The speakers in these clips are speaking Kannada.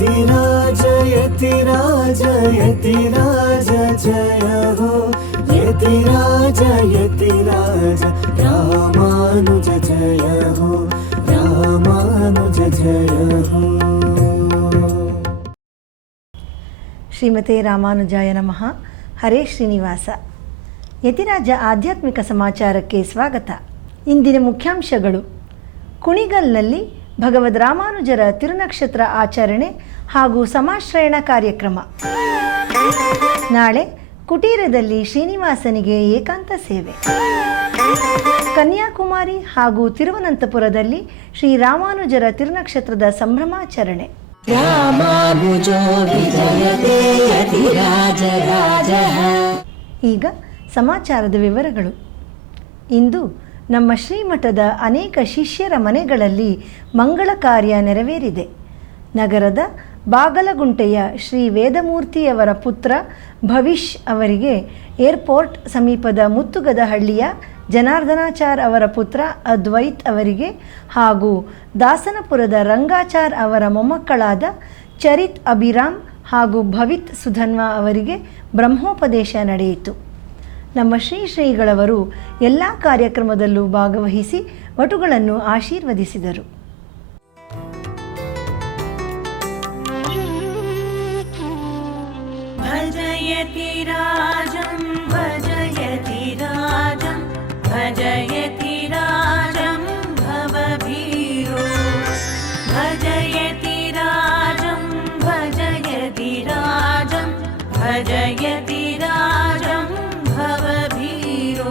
यतिराज यतिराज यतिराज जय हो यतिराज यतिराज रामानुज जय हो रामानुज जय हो। ಶ್ರೀಮತೆ ರಾಮಾನುಜಾಯ ನಮಃ. ಹರೇ ಶ್ರೀನಿವಾಸ. ಯತಿರಾಜ ಆಧ್ಯಾತ್ಮಿಕ ಸಮಾಚಾರಕ್ಕೆ ಸ್ವಾಗತ. ಇಂದಿನ ಮುಖ್ಯಾಂಶಗಳು: ಕುಣಿಗಲ್ನಲ್ಲಿ ಭಗವದ್ ರಾಮಾನುಜರ ತಿರುನಕ್ಷತ್ರ ಆಚರಣೆ ಹಾಗೂ ಸಮಾಶ್ರಯಣ ಕಾರ್ಯಕ್ರಮ. ನಾಳೆ ಕುಟೀರದಲ್ಲಿ ಶ್ರೀನಿವಾಸನಿಗೆ ಏಕಾಂತ ಸೇವೆ. ಕನ್ಯಾಕುಮಾರಿ ಹಾಗೂ ತಿರುವನಂತಪುರದಲ್ಲಿ ಶ್ರೀರಾಮಾನುಜರ ತಿರುನಕ್ಷತ್ರದ ಸಂಭ್ರಮಾಚರಣೆ. ಈಗ ಸಮಾಚಾರದ ವಿವರಗಳು. ಇಂದು ನಮ್ಮ ಶ್ರೀಮಠದ ಅನೇಕ ಶಿಷ್ಯರ ಮನೆಗಳಲ್ಲಿ ಮಂಗಳ ಕಾರ್ಯ ನೆರವೇರಿದೆ. ನಗರದ ಬಾಗಲಗುಂಟೆಯ ಶ್ರೀ ವೇದಮೂರ್ತಿಯವರ ಪುತ್ರ ಭವಿಷ್ ಅವರಿಗೆ ಏರ್ಪೋರ್ಟ್ ಸಮೀಪದ ಮುತ್ತುಗದಹಳ್ಳಿಯ ಜನಾರ್ದನಾಚಾರ್ ಅವರ ಪುತ್ರ ಅದ್ವೈತ್ ಅವರಿಗೆ ಹಾಗೂ ದಾಸನಪುರದ ರಂಗಾಚಾರ್ ಅವರ ಮೊಮ್ಮಕ್ಕಳಾದ ಚರಿತ್ ಅಭಿರಾಮ್ ಹಾಗೂ ಭವಿತ್ ಸುಧನ್ವ ಅವರಿಗೆ ಬ್ರಹ್ಮೋಪದೇಶ ನಡೆಯಿತು. ನಮ್ಮ ಶ್ರೀಗಳವರು ಎಲ್ಲ ಕಾರ್ಯಕ್ರಮದಲ್ಲೂ ಭಾಗವಹಿಸಿ ವಟುಗಳನ್ನು ಆಶೀರ್ವದಿಸಿದರು. ಭಜಯತಿ ರಾಜಂ ಭಜಯತಿ ರಾಜಂ ಭಜಯತಿ ರಾಜಂ ಭವಭೀರೋ ಭಜಯತಿ ರಾಜಂ ಭಜಯತಿ ರಾಜಂ ಭಜಯತಿ ರಾಜಂ ಭವಭೀರೋ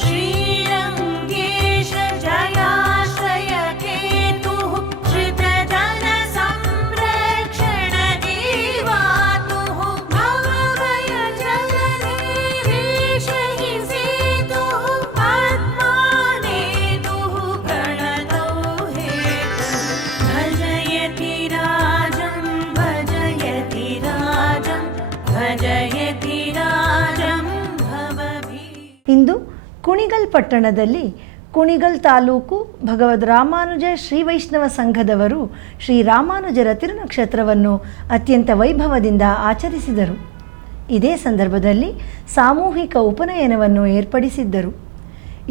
ಶ್ರೀರಂಗೇಶ ಜಯಾಶ್ರಯ ಕೇತುಃ ಶ್ರಿತಜನ ಸಂರಕ್ಷಣ ಜೀವಾತುಃ ಭವಭಯ ಜಲನಿರೀಶ ಹಿ ಸೇತುಃ ಪದ್ಮಾನೇತುಃ ಪ್ರಣತೌ ಹೇತುಃ ಭಜಯತಿ ರಾಜಂ ಭಜಯತಿ ರಾಜಂ ಭಜಯತಿ ರಾಜಂ ಭವಭೀ. ಇಂದು ಕುಣಿಗಲ್ ಪಟ್ಟಣದಲ್ಲಿ ಕುಣಿಗಲ್ ತಾಲೂಕು ಭಗವದ್ ರಾಮಾನುಜ ಶ್ರೀ ವೈಷ್ಣವ ಸಂಘದವರು ಶ್ರೀರಾಮಾನುಜರ ತಿರುನಕ್ಷತ್ರವನ್ನು ಅತ್ಯಂತ ವೈಭವದಿಂದ ಆಚರಿಸಿದರು. ಇದೇ ಸಂದರ್ಭದಲ್ಲಿ ಸಾಮೂಹಿಕ ಉಪನಯನವನ್ನು ಏರ್ಪಡಿಸಿದ್ದರು.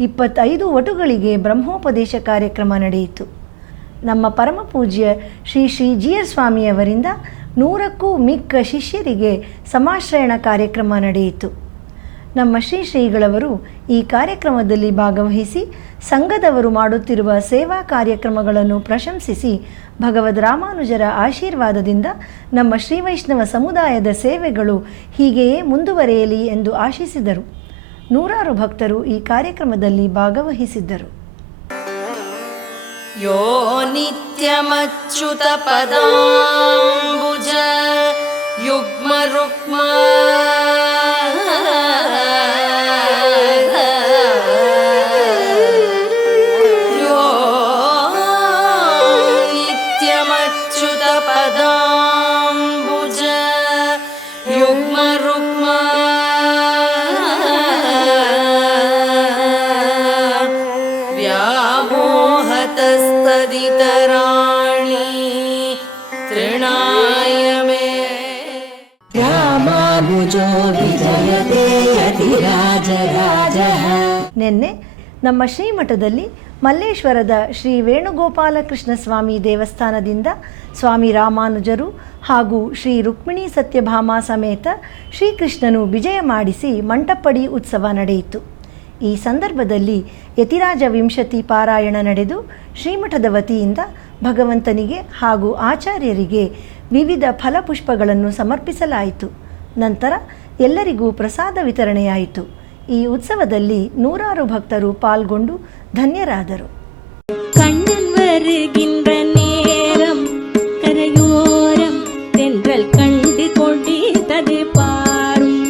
25 ವಟುಗಳಿಗೆ ಬ್ರಹ್ಮೋಪದೇಶ ಕಾರ್ಯಕ್ರಮ ನಡೆಯಿತು. ನಮ್ಮ ಪರಮಪೂಜ್ಯ ಶ್ರೀ ಜಿಯರ್ ಸ್ವಾಮಿಯವರಿಂದ 100ಕ್ಕೂ ಮಿಕ್ಕ ಶಿಷ್ಯರಿಗೆ ಸಮಾಶ್ರಯಣ ಕಾರ್ಯಕ್ರಮ ನಡೆಯಿತು. ನಮ್ಮ ಶ್ರೀಗಳವರು ಈ ಕಾರ್ಯಕ್ರಮದಲ್ಲಿ ಭಾಗವಹಿಸಿ ಸಂಘದವರು ಮಾಡುತ್ತಿರುವ ಸೇವಾ ಕಾರ್ಯಕ್ರಮಗಳನ್ನು ಪ್ರಶಂಸಿಸಿ ಭಗವದ್ ರಾಮಾನುಜರ ಆಶೀರ್ವಾದದಿಂದ ನಮ್ಮ ಶ್ರೀ ವೈಷ್ಣವ ಸಮುದಾಯದ ಸೇವೆಗಳು ಹೀಗೆಯೇ ಮುಂದುವರಿಯಲಿ ಎಂದು ಆಶಿಸಿದರು. ನೂರಾರು ಭಕ್ತರು ಈ ಕಾರ್ಯಕ್ರಮದಲ್ಲಿ ಭಾಗವಹಿಸಿದ್ದರು. ಯೋ ನಿತ್ಯಮಚ್ಯುತ ಪದಾಂಬುಜ ಯುಗ್ಮ ರುಕ್ಮ ಯೋ ನಿತ್ಯಮಚ್ಯುತ ಪದಾಂಬುಜ ಯುಗ್ಮ ರುಕ್ಮ ವ್ಯಾಮೋಹತಸ್ತದಿತರಾಣಿ ತೃಣಾಯ ಮೇ ರಾಮಾನುಜೋ ವಿಜಯತೆ ಯತಿರಾಜ ರಾಜಃ. ನಿನ್ನೆ ನಮ್ಮ ಶ್ರೀಮಠದಲ್ಲಿ ಮಲ್ಲೇಶ್ವರದ ಶ್ರೀ ವೇಣುಗೋಪಾಲಕೃಷ್ಣ ಸ್ವಾಮಿ ದೇವಸ್ಥಾನದಿಂದ ಸ್ವಾಮಿ ರಾಮಾನುಜರು ಹಾಗೂ ಶ್ರೀ ರುಕ್ಮಿಣಿ ಸತ್ಯಭಾಮ ಸಮೇತ ಶ್ರೀಕೃಷ್ಣನು ವಿಜಯ ಮಾಡಿಸಿ ಮಂಟಪಡಿ ಉತ್ಸವ ನಡೆಯಿತು. ಈ ಸಂದರ್ಭದಲ್ಲಿ ಯತಿರಾಜ ವಿಂಶತಿ ಪಾರಾಯಣ ನಡೆದು ಶ್ರೀಮಠದ ವತಿಯಿಂದ ಭಗವಂತನಿಗೆ ಹಾಗೂ ಆಚಾರ್ಯರಿಗೆ ವಿವಿಧ ಫಲಪುಷ್ಪಗಳನ್ನು ಸಮರ್ಪಿಸಲಾಯಿತು. ನಂತರ ಎಲ್ಲರಿಗೂ ಪ್ರಸಾದ ವಿತರಣೆಯಾಯಿತು. ಈ ಉತ್ಸವದಲ್ಲಿ ನೂರಾರು ಭಕ್ತರು ಪಾಲ್ಗೊಂಡು ಧನ್ಯರಾದರು. கண்ணன் வருகின்ற நேரம் கரையோரம் தென்றல் கண்டு கொண்டித்தது பாரும்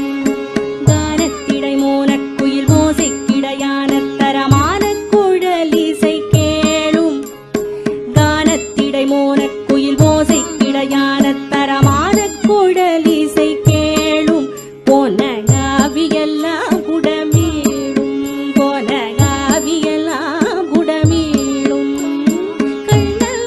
கானத்திடை மோனக்குயில் மோசைக்கிடையான தரமான குழலிசை கேளும் கானத்திடை மோனக்குயில் மோசைக்கிடையான தரமான குழலிசை கேளும் பொன்னகாவியெல்லாம் குடமீடும் பொன்னகாவியெல்லாம் குடமீடும் கண்ணன்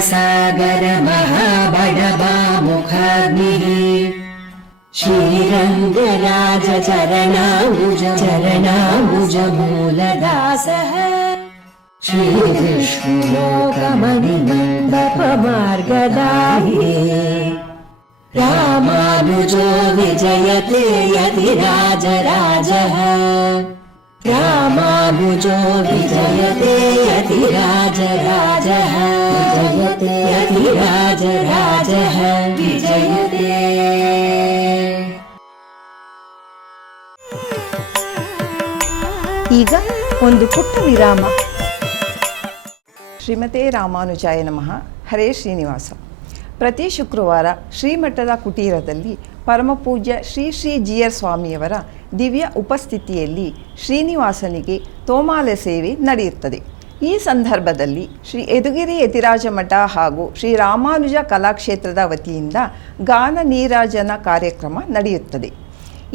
क्षीरसागर महाबडबामुखाग्निः श्रीरङ्गराज चरणाम्बुज मूलदासः श्रीविष्णुलोकमणिमण्डपमार्गदाहि रामानुजो विजयते यतिराजराजः रामानुजो विजयते यतिराजराजः विजयते यतिराजराजः विजयते। ಈಗ ಒಂದು ಪುಟ್ಟ ವಿರಾಮ. ಶ್ರೀಮತೆ ರಾಮಾನುಜಾಯ ನಮಃ. ಹರೇ ಶ್ರೀನಿವಾಸ. ಪ್ರತಿ ಶುಕ್ರವಾರ ಶ್ರೀಮಠದ ಕುಟೀರದಲ್ಲಿ ಪರಮಪೂಜ್ಯ ಶ್ರೀ ಶ್ರೀ ಜಿಯರ್ ಸ್ವಾಮಿಯವರ ದಿವ್ಯ ಉಪಸ್ಥಿತಿಯಲ್ಲಿ ಶ್ರೀನಿವಾಸನಿಗೆ ತೋಮಾಲೆ ಸೇವೆ ನಡೆಯುತ್ತದೆ. ಈ ಸಂದರ್ಭದಲ್ಲಿ ಶ್ರೀ ಯದುಗಿರಿ ಯತಿರಾಜ ಮಠ ಹಾಗೂ ಶ್ರೀ ರಾಮಾನುಜ ಕಲಾಕ್ಷೇತ್ರದ ವತಿಯಿಂದ ಗಾನ ನೀರಾಜನ ಕಾರ್ಯಕ್ರಮ ನಡೆಯುತ್ತದೆ.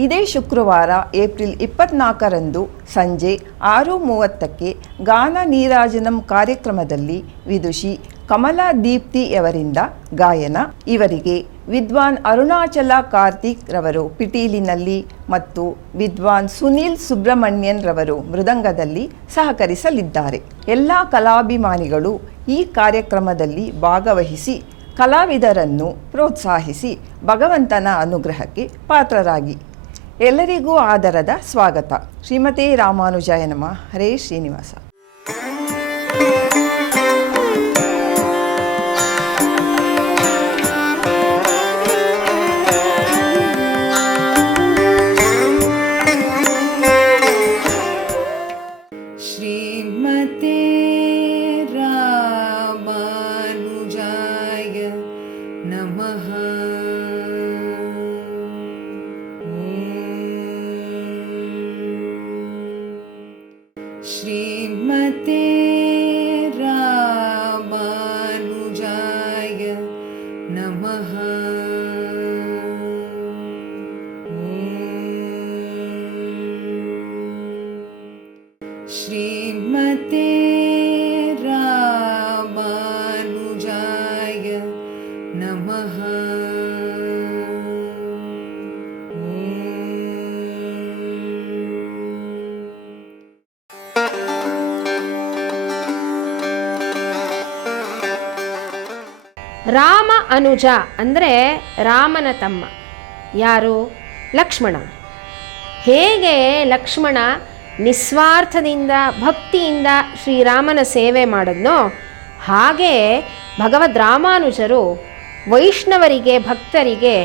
ಇದೇ ಶುಕ್ರವಾರ ಏಪ್ರಿಲ್ 24ರಂದು ಸಂಜೆ 6:30ಕ್ಕೆ ಗಾನ ನೀರಾಜನಂ ಕಾರ್ಯಕ್ರಮದಲ್ಲಿ ವಿದುಷಿ ಕಮಲಾ ದೀಪ್ತಿಯವರಿಂದ ಗಾಯನ, ಇವರಿಗೆ ವಿದ್ವಾನ್ ಅರುಣಾಚಲ ಕಾರ್ತಿಕ್ ರವರು ಪಿಟೀಲಿನಲ್ಲಿ ಮತ್ತು ವಿದ್ವಾನ್ ಸುನೀಲ್ ಸುಬ್ರಹ್ಮಣ್ಯನ್ ರವರು ಮೃದಂಗದಲ್ಲಿ ಸಹಕರಿಸಲಿದ್ದಾರೆ. ಎಲ್ಲ ಕಲಾಭಿಮಾನಿಗಳು ಈ ಕಾರ್ಯಕ್ರಮದಲ್ಲಿ ಭಾಗವಹಿಸಿ ಕಲಾವಿದರನ್ನು ಪ್ರೋತ್ಸಾಹಿಸಿ ಭಗವಂತನ ಅನುಗ್ರಹಕ್ಕೆ ಪಾತ್ರರಾಗಿ. ಎಲ್ಲರಿಗೂ ಆದರದ ಸ್ವಾಗತ. ಶ್ರೀಮತೆ ರಾಮಾನುಜಾಯ ನಮಃ. ಹರೇ ಶ್ರೀನಿವಾಸ. ಶ್ರೀಮತೆ ರಾಮಾನುಜಾಯ ನಮಃ. ಶ್ರೀಮತೆ ರಾಮಾನುಜಾಯ ನಮಃ. ಶ್ರೀಮತೆ ರಾಮಾನುಜಾಯ ನಮಃ. ರಾಮ ಅನುಜ ಅಂದರೆ ರಾಮನ ತಮ್ಮ. ಯಾರು? ಲಕ್ಷ್ಮಣ. ಹೇಗೆ ಲಕ್ಷ್ಮಣ ನಿಸ್ವಾರ್ಥದಿಂದ ಭಕ್ತಿಯಿಂದ ಶ್ರೀರಾಮನ ಸೇವೆ ಮಾಡಿದ್ನೋ ಹಾಗೆ ಭಗವದ್ ರಾಮಾನುಜರು ವೈಷ್ಣವರಿಗೆ ಭಕ್ತರಿಗೆ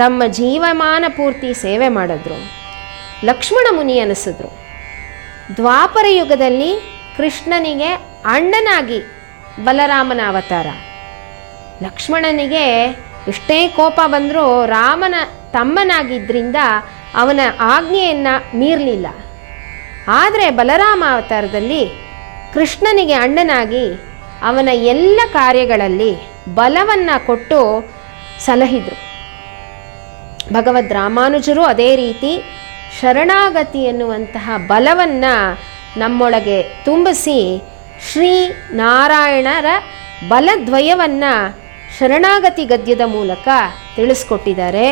ತಮ್ಮ ಜೀವಮಾನ ಪೂರ್ತಿ ಸೇವೆ ಮಾಡಿದ್ರು. ಲಕ್ಷ್ಮಣ ಮುನಿ ಅನಿಸಿದ್ರು. ದ್ವಾಪರ ಯುಗದಲ್ಲಿ ಕೃಷ್ಣನಿಗೆ ಅಣ್ಣನಾಗಿ ಬಲರಾಮನ ಅವತಾರ. ಲಕ್ಷ್ಮಣನಿಗೆ ಎಷ್ಟೇ ಕೋಪ ಬಂದರೂ ರಾಮನ ತಮ್ಮನಾಗಿದ್ದರಿಂದ ಅವನ ಆಜ್ಞೆಯನ್ನು ಮೀರಲಿಲ್ಲ. ಆದರೆ ಬಲರಾಮ ಅವತಾರದಲ್ಲಿ ಕೃಷ್ಣನಿಗೆ ಅಣ್ಣನಾಗಿ ಅವನ ಎಲ್ಲ ಕಾರ್ಯಗಳಲ್ಲಿ ಬಲವನ್ನು ಕೊಟ್ಟು ಸಲಹಿದರು. ಭಗವದ್ ರಾಮಾನುಜರು ಅದೇ ರೀತಿ ಶರಣಾಗತಿ ಎನ್ನುವಂತಹ ಬಲವನ್ನು ನಮ್ಮೊಳಗೆ ತುಂಬಿಸಿ ಶ್ರೀ ನಾರಾಯಣರ ಬಲದ್ವಯವನ್ನು ಶರಣಾಗತಿ ಗದ್ಯದ ಮೂಲಕ ತಿಳಿಸ್ಕೊಟ್ಟಿದ್ದಾರೆ.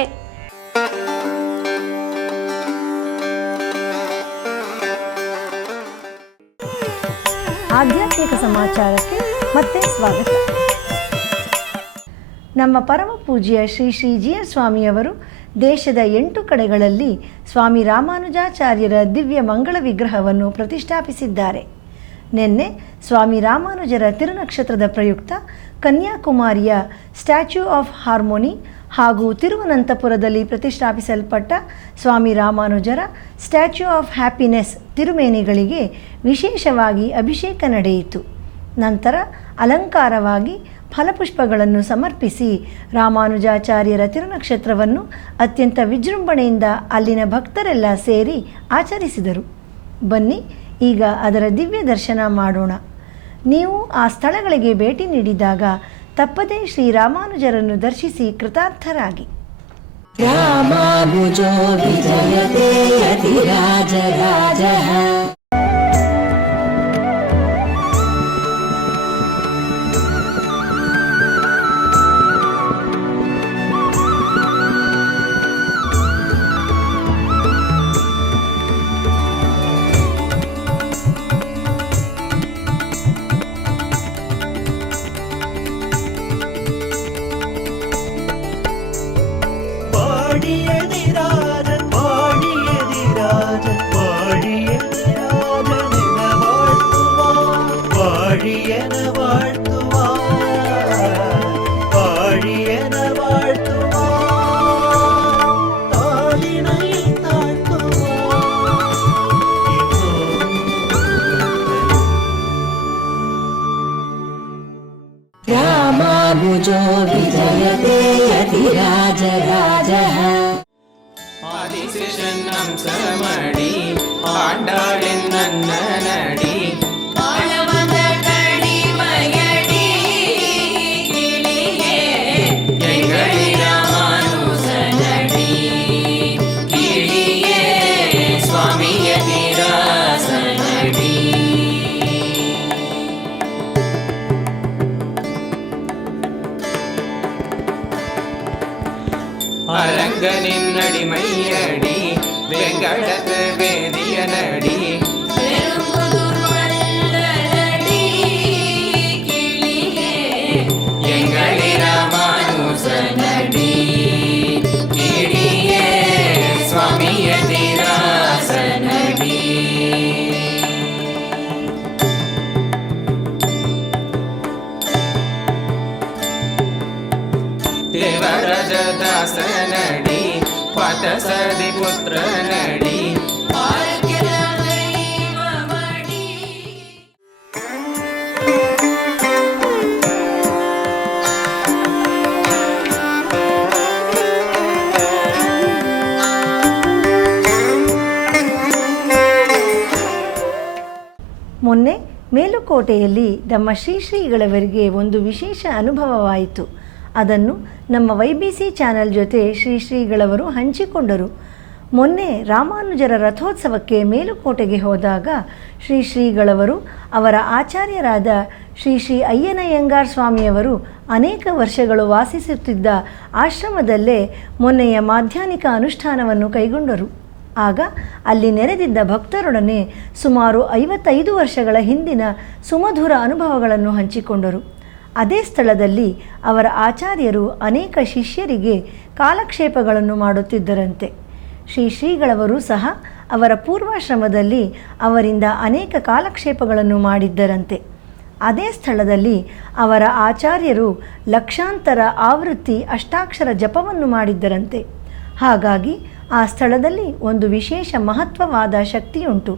ಆಧ್ಯಾತ್ಮಿಕ ಸಮಾಚಾರಕ್ಕೆ ಮತ್ತೆ ಸ್ವಾಗತ. ನಮ್ಮ ಪರಮ ಪೂಜ್ಯ ಶ್ರೀ ಶ್ರೀ ಜಿಯರ್ ಸ್ವಾಮಿಯವರು ದೇಶದ 8 ಕಡೆಗಳಲ್ಲಿ ಸ್ವಾಮಿ ರಾಮಾನುಜಾಚಾರ್ಯರ ದಿವ್ಯ ಮಂಗಳ ವಿಗ್ರಹವನ್ನು ಪ್ರತಿಷ್ಠಾಪಿಸಿದ್ದಾರೆ. ನಿನ್ನೆ ಸ್ವಾಮಿ ರಾಮಾನುಜರ ತಿರುನಕ್ಷತ್ರದ ಪ್ರಯುಕ್ತ ಕನ್ಯಾಕುಮಾರಿಯ ಸ್ಟ್ಯಾಚ್ಯೂ ಆಫ್ ಹಾರ್ಮೋನಿ ಹಾಗೂ ತಿರುವನಂತಪುರದಲ್ಲಿ ಪ್ರತಿಷ್ಠಾಪಿಸಲ್ಪಟ್ಟ ಸ್ವಾಮಿ ರಾಮಾನುಜರ ಸ್ಟ್ಯಾಚ್ಯೂ ಆಫ್ ಹ್ಯಾಪಿನೆಸ್ ತಿರುಮೇನಿಗಳಿಗೆ ವಿಶೇಷವಾಗಿ ಅಭಿಷೇಕ ನಡೆಯಿತು. ನಂತರ ಅಲಂಕಾರವಾಗಿ ಫಲಪುಷ್ಪಗಳನ್ನು ಸಮರ್ಪಿಸಿ ರಾಮಾನುಜಾಚಾರ್ಯರ ತಿರುನಕ್ಷತ್ರವನ್ನು ಅತ್ಯಂತ ವಿಜೃಂಭಣೆಯಿಂದ ಅಲ್ಲಿನ ಭಕ್ತರೆಲ್ಲ ಸೇರಿ ಆಚರಿಸಿದರು. ಬನ್ನಿ ಈಗ ಅದರ ದಿವ್ಯ ದರ್ಶನ ಮಾಡೋಣ. ನೀವು ಆ ಸ್ಥಳಗಳಿಗೆ ಭೇಟಿ ನೀಡಿದಾಗ ತಪ್ಪದೇ ಶ್ರೀರಾಮಾನುಜರನ್ನು ದರ್ಶಿಸಿ ಕೃತಾರ್ಥರಾಗಿ. ರಾಮಾನುಜೋ ವಿಜಯತೆ ಯತಿರಾಜರಾಜಃ. ശിശന്നം സമടി ആണ്ടാളെന്ന നടി ആളവത കടിമയടി കിളിയേ എങ്കടി രാമാനുസനടി കിളിയേ സ്വാമിയ തിരാസനടി அரங்கனின்னடிமையடி வெங்கடத்து வேதியனடி எங்களி ராமானுசனடி கிளியே சுவாமிய திராசனடி ದೇವರಾಜದಾಸನಡಿ ಪತಸದಿ ಪುತ್ರ ನಡಿ ಮೊನ್ನೆ ಮೇಲುಕೋಟೆಯಲ್ಲಿ ನಮ್ಮ ಶ್ರೀಗಳವರಿಗೆ ಒಂದು ವಿಶೇಷ ಅನುಭವವಾಯಿತು. ಅದನ್ನು ನಮ್ಮ YBC ಚಾನೆಲ್ ಜೊತೆ ಶ್ರೀಗಳವರು ಹಂಚಿಕೊಂಡರು. ಮೊನ್ನೆ ರಾಮಾನುಜರ ರಥೋತ್ಸವಕ್ಕೆ ಮೇಲುಕೋಟೆಗೆ ಹೋದಾಗ ಶ್ರೀಗಳವರು ಅವರ ಆಚಾರ್ಯರಾದ ಶ್ರೀ ಅಯ್ಯನಯ್ಯಂಗಾರ್ ಸ್ವಾಮಿಯವರು ಅನೇಕ ವರ್ಷಗಳು ವಾಸಿಸುತ್ತಿದ್ದ ಆಶ್ರಮದಲ್ಲೇ ಮೊನ್ನೆಯ ಮಾಧ್ಯಾಹ್ನಿಕ ಅನುಷ್ಠಾನವನ್ನು ಕೈಗೊಂಡರು. ಆಗ ಅಲ್ಲಿ ನೆರೆದಿದ್ದ ಭಕ್ತರೊಡನೆ ಸುಮಾರು 55 ವರ್ಷಗಳ ಹಿಂದಿನ ಸುಮಧುರ ಅನುಭವಗಳನ್ನು ಹಂಚಿಕೊಂಡರು. ಅದೇ ಸ್ಥಳದಲ್ಲಿ ಅವರ ಆಚಾರ್ಯರು ಅನೇಕ ಶಿಷ್ಯರಿಗೆ ಕಾಲಕ್ಷೇಪಗಳನ್ನು ಮಾಡುತ್ತಿದ್ದರಂತೆ. ಶ್ರೀಗಳವರು ಸಹ ಅವರ ಪೂರ್ವಾಶ್ರಮದಲ್ಲಿ ಅವರಿಂದ ಅನೇಕ ಕಾಲಕ್ಷೇಪಗಳನ್ನು ಮಾಡಿದ್ದರಂತೆ. ಅದೇ ಸ್ಥಳದಲ್ಲಿ ಅವರ ಆಚಾರ್ಯರು ಲಕ್ಷಾಂತರ ಆವೃತ್ತಿ ಅಷ್ಟಾಕ್ಷರ ಜಪವನ್ನು ಮಾಡಿದ್ದರಂತೆ. ಹಾಗಾಗಿ ಆ ಸ್ಥಳದಲ್ಲಿ ಒಂದು ವಿಶೇಷ ಮಹತ್ವವಾದ ಶಕ್ತಿಯುಂಟು.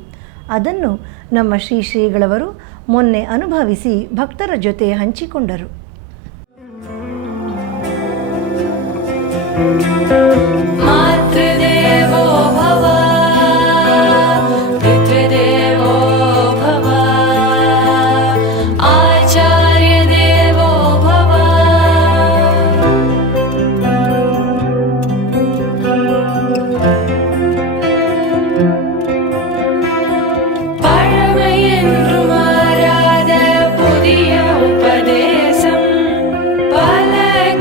ಅದನ್ನು ನಮ್ಮ ಶ್ರೀಗಳವರು ಮೊನ್ನೆ ಅನುಭವಿಸಿ ಭಕ್ತರ ಜೊತೆ ಹಂಚಿಕೊಂಡರು. ಮಾತೃದೇವೋ ಭವ ಪಿತೃದೇವೋ ಭವ ಆಚಾರ್ಯ ದೇವೋ ಭವ பழமையென்று மாறாத புதிய உபதேசம் பல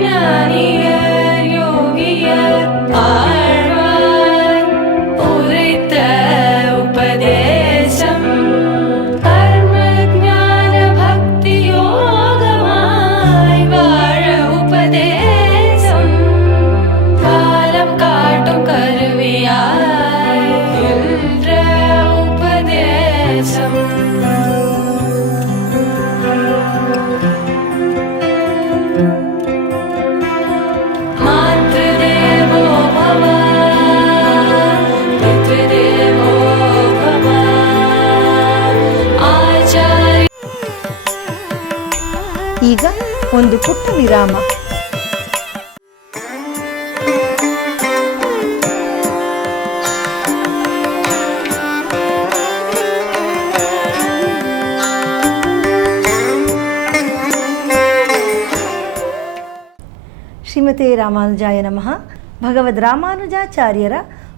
ஞானியர் யோகியர் ஆழ்வார் உரைத்த உபதேசம் கர்ம ஞான பக்தி யோகமாய் வாழ உபதேசம் காலம் காட்டும் கருவியாய் என்ற உபதேசம் மாத்ருதேவோ பவ பித்ருதேவோ பவ ಆಚಾರ್ಯ ಈಗ ಒಂದು ಪುಟ್ಟ ವಿರಾಮ. ಶ್ರೀಮತೆ ರಾಮಾನುಜಾಯ ನಮಃ. ಭಗವದ್ ರಾಮಾನುಜಾಚಾರ್ಯರ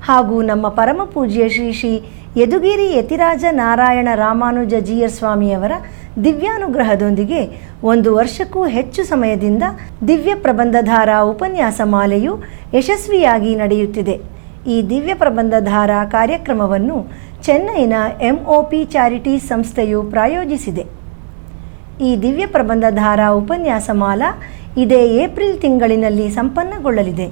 ಹಾಗೂ ನಮ್ಮ ಪರಮ ಪೂಜ್ಯ ಶ್ರೀ ಯದುಗಿರಿ ಯತಿರಾಜ ನಾರಾಯಣ ರಾಮಾನುಜ ಜೀಯರ್ ಸ್ವಾಮಿಯವರ ದಿವ್ಯಾನುಗ್ರಹದೊಂದಿಗೆ 1 ವರ್ಷಕ್ಕೂ ಹೆಚ್ಚು ಸಮಯದಿಂದ ದಿವ್ಯ ಪ್ರಬಂಧಧಾರ ಉಪನ್ಯಾಸ ಮಾಲೆಯು ಯಶಸ್ವಿಯಾಗಿ ನಡೆಯುತ್ತಿದೆ. ಈ ದಿವ್ಯ ಪ್ರಬಂಧಧಾರ ಕಾರ್ಯಕ್ರಮವನ್ನು ಚೆನ್ನೈನ MOP ಚಾರಿಟೀಸ್ ಸಂಸ್ಥೆಯು ಪ್ರಾಯೋಜಿಸಿದೆ. ಈ ದಿವ್ಯ ಪ್ರಬಂಧಧಾರ ಉಪನ್ಯಾಸ ಮಾಲಾ ಇದೇ ಏಪ್ರಿಲ್ ತಿಂಗಳಿನಲ್ಲಿ ಸಂಪನ್ನಗೊಳ್ಳಲಿದೆ.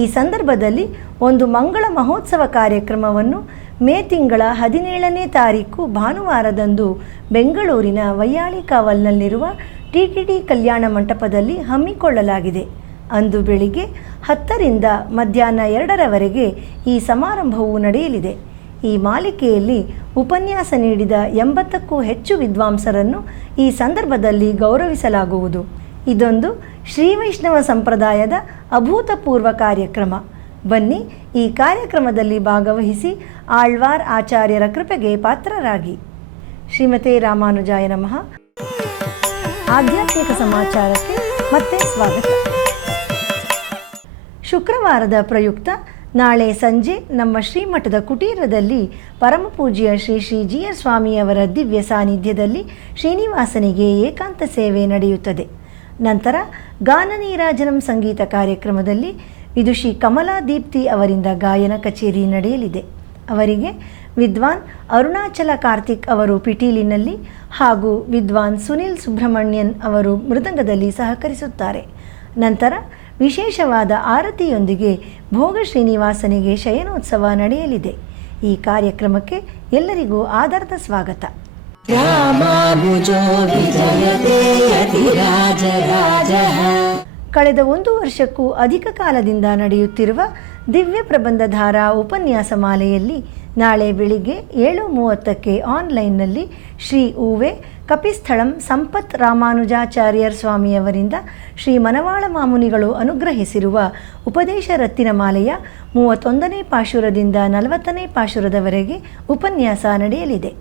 ಈ ಸಂದರ್ಭದಲ್ಲಿ ಒಂದು ಮಂಗಳ ಮಹೋತ್ಸವ ಕಾರ್ಯಕ್ರಮವನ್ನು ಮೇ ತಿಂಗಳ 17ನೇ ತಾರೀಕು ಭಾನುವಾರದಂದು ಬೆಂಗಳೂರಿನ ವೈಯಾಳಿ ಕಾವಲ್ನಲ್ಲಿರುವ TTD ಕಲ್ಯಾಣ ಮಂಟಪದಲ್ಲಿ ಹಮ್ಮಿಕೊಳ್ಳಲಾಗಿದೆ. ಅಂದು ಬೆಳಿಗ್ಗೆ 10ರಿಂದ ಮಧ್ಯಾಹ್ನ 2ರವರೆಗೆ ಈ ಸಮಾರಂಭವು ನಡೆಯಲಿದೆ. ಈ ಮಾಲಿಕೆಯಲ್ಲಿ ಉಪನ್ಯಾಸ ನೀಡಿದ 80ಕ್ಕೂ ಹೆಚ್ಚು ವಿದ್ವಾಂಸರನ್ನು ಈ ಸಂದರ್ಭದಲ್ಲಿ ಗೌರವಿಸಲಾಗುವುದು. ಇದೊಂದು ಶ್ರೀ ವೈಷ್ಣವ ಸಂಪ್ರದಾಯದ ಅಭೂತಪೂರ್ವ ಕಾರ್ಯಕ್ರಮ. ಬನ್ನಿ ಈ ಕಾರ್ಯಕ್ರಮದಲ್ಲಿ ಭಾಗವಹಿಸಿ ಆಳ್ವಾರ್ ಆಚಾರ್ಯರ ಕೃಪೆಗೆ ಪಾತ್ರರಾಗಿ. ಶ್ರೀಮತೆ ರಾಮಾನುಜಾಯ ನಮಃ. ಆಧ್ಯಾತ್ಮಿಕ ಸಮಾಚಾರಕ್ಕೆ ಮತ್ತೆ ಸ್ವಾಗತ. ಶುಕ್ರವಾರದ ಪ್ರಯುಕ್ತ ನಾಳೆ ಸಂಜೆ ನಮ್ಮ ಶ್ರೀಮಠದ ಕುಟೀರದಲ್ಲಿ ಪರಮಪೂಜ್ಯ ಶ್ರೀ ಶ್ರೀ ಜಿಯರ್ ಸ್ವಾಮಿಯವರ ದಿವ್ಯ ಸಾನ್ನಿಧ್ಯದಲ್ಲಿ ಶ್ರೀನಿವಾಸನಿಗೆ ಏಕಾಂತ ಸೇವೆ ನಡೆಯುತ್ತದೆ. ನಂತರ ಗಾನ ನೀರಾಜನಂ ಸಂಗೀತ ಕಾರ್ಯಕ್ರಮದಲ್ಲಿ ವಿದುಷಿ ಕಮಲಾ ದೀಪ್ತಿ ಅವರಿಂದ ಗಾಯನ ಕಚೇರಿ ನಡೆಯಲಿದೆ. ಅವರಿಗೆ ವಿದ್ವಾನ್ ಅರುಣಾಚಲ ಕಾರ್ತಿಕ್ ಅವರು ಪಿಟೀಲಿನಲ್ಲಿ ಹಾಗೂ ವಿದ್ವಾನ್ ಸುನಿಲ್ ಸುಬ್ರಹ್ಮಣ್ಯನ್ ಅವರು ಮೃದಂಗದಲ್ಲಿ ಸಹಕರಿಸುತ್ತಾರೆ. ನಂತರ ವಿಶೇಷವಾದ ಆರತಿಯೊಂದಿಗೆ ಭೋಗ ಶ್ರೀನಿವಾಸನಿಗೆ ಶಯನೋತ್ಸವ ನಡೆಯಲಿದೆ. ಈ ಕಾರ್ಯಕ್ರಮಕ್ಕೆ ಎಲ್ಲರಿಗೂ ಆದರದ ಸ್ವಾಗತ. ಕಳೆದ 1 ವರ್ಷಕ್ಕೂ ಅಧಿಕ ಕಾಲದಿಂದ ನಡೆಯುತ್ತಿರುವ ದಿವ್ಯ ಪ್ರಬಂಧಧಾರಾ ಉಪನ್ಯಾಸ ಮಾಲೆಯಲ್ಲಿ ನಾಳೆ ಬೆಳಿಗ್ಗೆ 7:30ಕ್ಕೆ ಆನ್ಲೈನ್ನಲ್ಲಿ ಶ್ರೀ ಉವೆ ಕಪಿಸ್ಥಳಂ ಸಂಪತ್ ರಾಮಾನುಜಾಚಾರ್ಯರ್ ಸ್ವಾಮಿಯವರಿಂದ ಶ್ರೀ ಮನವಾಳ ಮಾಮುನಿಗಳು ಅನುಗ್ರಹಿಸಿರುವ ಉಪದೇಶ ರತ್ತಿನ ಮಾಲೆಯ 31ನೇ ಪಾಶುರದಿಂದ 40ನೇ ಪಾಶುರದವರೆಗೆ ಉಪನ್ಯಾಸ ನಡೆಯಲಿದೆ.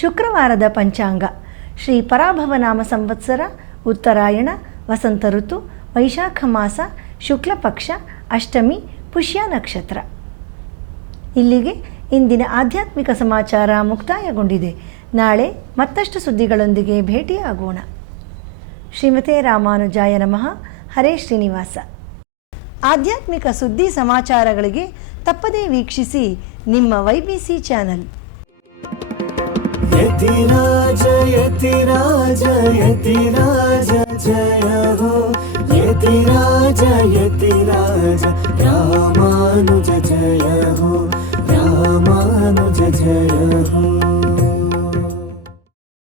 ಶುಕ್ರವಾರದ ಪಂಚಾಂಗ ಶ್ರೀ ಪರಾಭವನಾಮ ಸಂವತ್ಸರ, ಉತ್ತರಾಯಣ, ವಸಂತ ಋತು, ವೈಶಾಖ ಮಾಸ, ಶುಕ್ಲ ಪಕ್ಷ, ಅಷ್ಟಮಿ, ಪುಷ್ಯ ನಕ್ಷತ್ರ. ಇಲ್ಲಿಗೆ ಇಂದಿನ ಆಧ್ಯಾತ್ಮಿಕ ಸಮಾಚಾರ ಮುಕ್ತಾಯಗೊಂಡಿದೆ. ನಾಳೆ ಮತ್ತಷ್ಟು ಸುದ್ದಿಗಳೊಂದಿಗೆ ಭೇಟಿಯಾಗೋಣ. ಶ್ರೀಮತೆ ರಾಮಾನುಜಾಯ ನಮಃ. ಹರೇ ಶ್ರೀನಿವಾಸ. ಆಧ್ಯಾತ್ಮಿಕ ಸುದ್ದಿ ಸಮಾಚಾರಗಳಿಗೆ ತಪ್ಪದೇ ವೀಕ್ಷಿಸಿ ನಿಮ್ಮ YBC ಚಾನಲ್. ಯತಿರಾಜ ಯತಿರಾಜ ಯತಿರಾಜ ಜಯ ಹೋ, ಯತಿರಾಜ ಯತಿರಾಜ ರಾಮಾನುಜ ಜಯ ಹೋ, ರಾಮಾನುಜ ಜಯ ಹೋ.